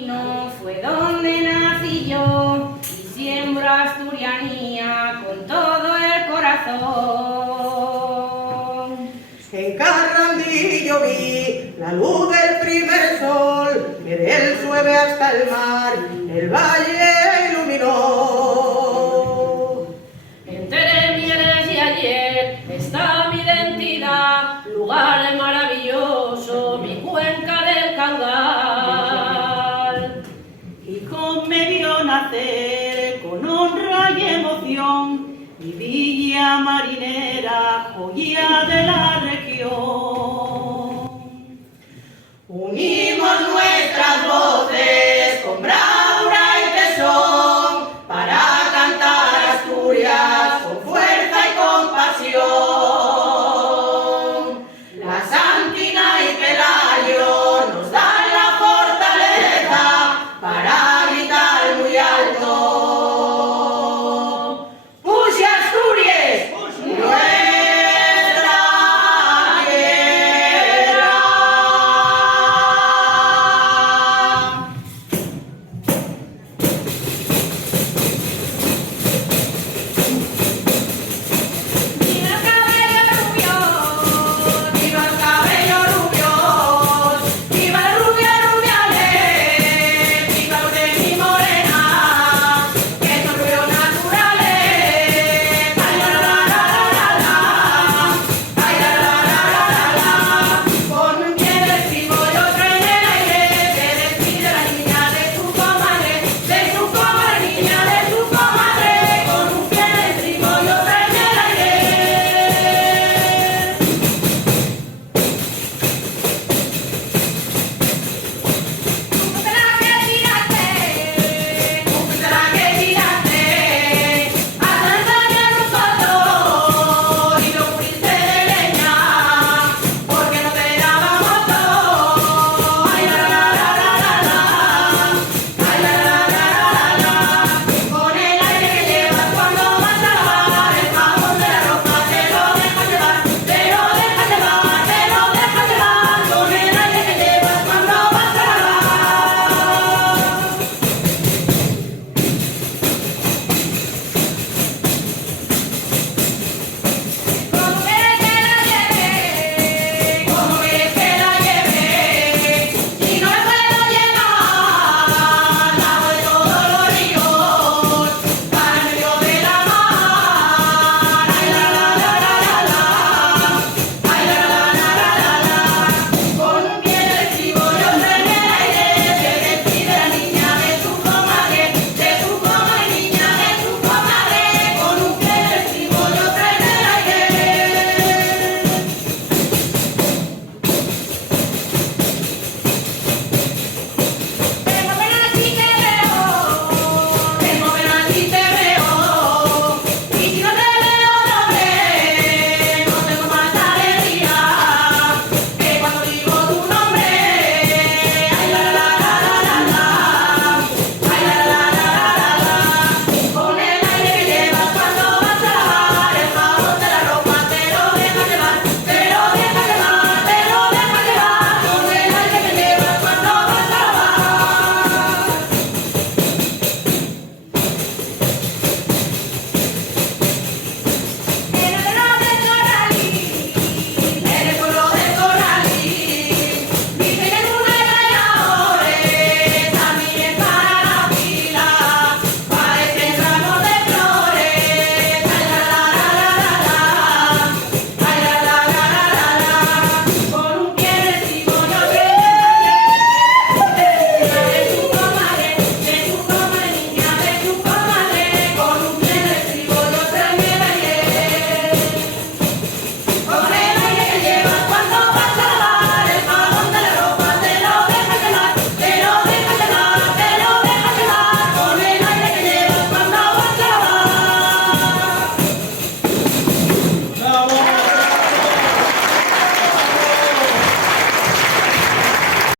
No fue donde nací yo y siembro asturianía con todo el corazón. En Carrandillo vi la luz del primer sol, que del sueve hasta el mar, el valle iluminó. Entre mieles y ayer está mi identidad, lugar maravilloso, mi cuenca del Cangal. Hijo me vio nacer con honra y emoción, mi villa marinera, joya de